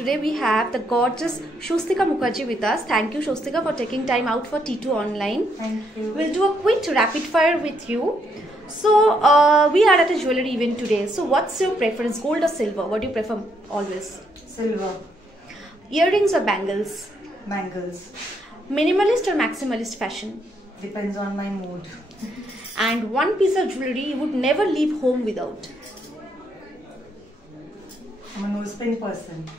Today we have the gorgeous Shostika Mukherjee with us. Thank you, Shostika, for taking time out for T2 Online. Thank you. We'll do a quick rapid fire with you. So, we are at a jewelry event today. So, what's your preference, gold or silver? What do you prefer always? Silver. Earrings or bangles? Bangles. Minimalist or maximalist fashion? Depends on my mood. And one piece of jewelry you would never leave home without? I'm a nose-pin person.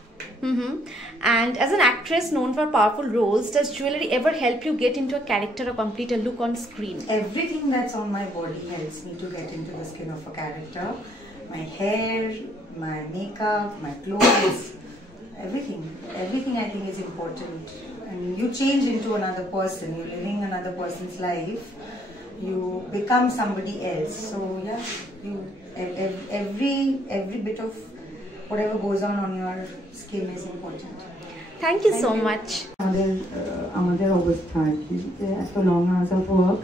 And as an actress known for powerful roles, does jewelry ever help you get into a character or complete a look on screen? Everything that's on my body helps me to get into the skin of a character. My hair, my makeup, my clothes, everything. Everything I think is important. And you change into another person. You're living another person's life. You become somebody else. So yeah, every bit of whatever goes on your skin is important. Thank you so much. আমাদের অবস্থা আর কি যে এত long hours of work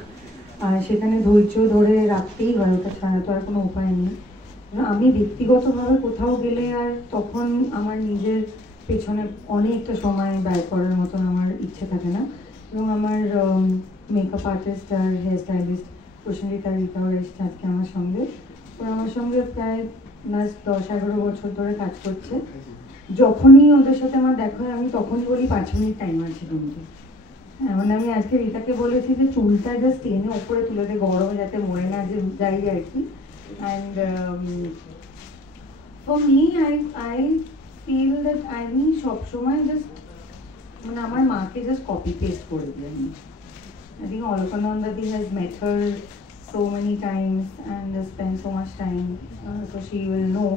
সেখানে ধৈর্য ধরে রাখতেই হয়, ওটা ছাড়া তো আর কোনো উপায় নেই। আমি ব্যক্তিগতভাবে কোথাও গেলে আর তখন আমার নিজের পেছনে অনেকটা সময় ব্যয় করার মতন আমার ইচ্ছে থাকে না, এবং আমার মেকআপ আর্টিস্ট আর হেয়ার স্টাইলিস্ট প্রসেনজিতা রিতাও এসছে আজকে আমার সঙ্গে। ওরা আমার সঙ্গে প্রায় 10-11 বছর ধরে কাজ করছে। যখনই ওদের সাথে আমার দেখা হয় আমি তখনই বলি 5 মিনিট টাইম আছে কিন্তু। মানে আমি আজকে রিতাকে বলেছি যে চুলটা জাস্ট টেনে ওপরে তুলে দে, গরমে যাতে মরে না যে যাই আর কি। And for me I feel that আমি সবসময় জাস্ট মানে আমার মাকে জাস্ট কপি পেস্ট করে দিই আমি। I think Alkanandadi has met her so many times and spent so much time, so she will know.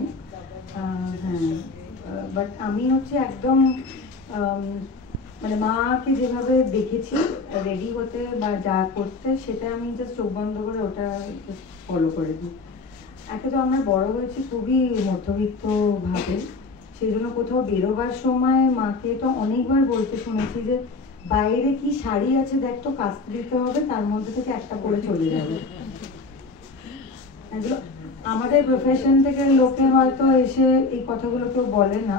But আমি হচ্ছে একদম মানে মাকে যেভাবে দেখেছি রেডি হতে বা যা করতে, সেটা আমি জাস্ট চোখ বন্ধ করে ওটা জাস্ট ফলো করে দিই। একে তো আমরা বড় হয়েছি খুবই মধ্যবিত্ত ভাবে, সেই জন্য কোথাও বেরোবার সময় মাকে তো অনেকবার বলতে শুনেছি যে বাইরে কি শাড়ি আছে দেখ তো, কাচতে দিতে হবে, তার মধ্যে থেকে একটা পরে চলে যাবে। আমাদের প্রফেশন থেকে লোকে হয়তো এসে এই কথাগুলো কেউ বলে না,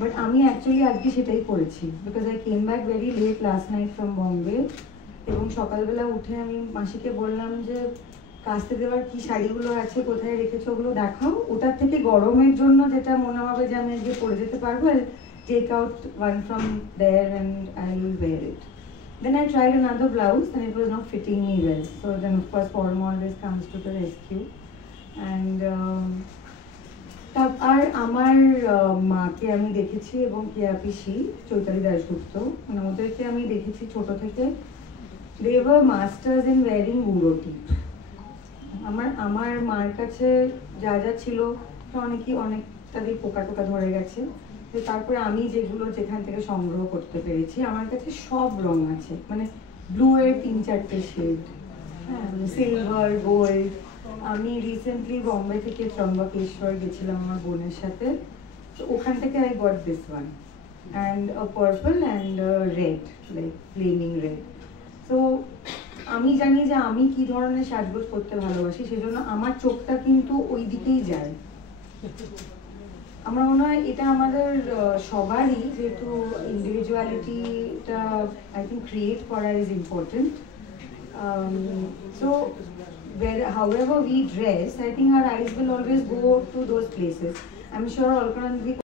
বাট আমি অ্যাকচুয়ালি আজকে সেটাই করেছি, because I came back very late last night from Bombay, এবং সকালবেলা উঠে আমি মাসিকে বললাম যে কাচতে দেওয়ার কি শাড়িগুলো আছে, কোথায় রেখেছো ওগুলো দেখাও, ওটার থেকে গরমের জন্য যেটা মনে হবে যে আমি আজকে পরে যেতে পারবো, take out one from there and I will wear it. Then I tried another blouse and it was not fitting me well. So then of course form always comes to the rescue. And আর আমার মাকে আমি দেখেছি এবং কেয়া পিসি চৈতালি দাশগুপ্ত, মানে ওদেরকে আমি দেখেছি ছোট থেকে। They were masters in wearing উড়োটি। আমার মার কাছে যা যা ছিল অনেক তাদের পোকা টোকা ধরে গেছে, তারপরে আমি যেগুলো যেখান থেকে সংগ্রহ করতে পেরেছি, আমার কাছে সব রং আছে, মানে ব্লু এর 3-4টে শেড, হ্যাঁ, সিলভার, গোল্ড। আমি রিসেন্টলি বম্বে থেকে ত্রম্বকেশ্বর গেছিলাম আমার বোনের সাথে, তো ওখান থেকে I got this one and a purple and red, like flaming red. So আমি জানি যে আমি কি ধরনের সাজগোজ করতে ভালোবাসি, সেজন্য আমার চোখটা কিন্তু ওই দিকেই যায়। আমার মনে হয় এটা আমাদের সবারই, যেহেতু ইন্ডিভিজুয়ালিটিটা আই থিঙ্ক ক্রিয়েট করা is important. So however we dress, I think our eyes will always go to those places. I'm sure Alkanandadi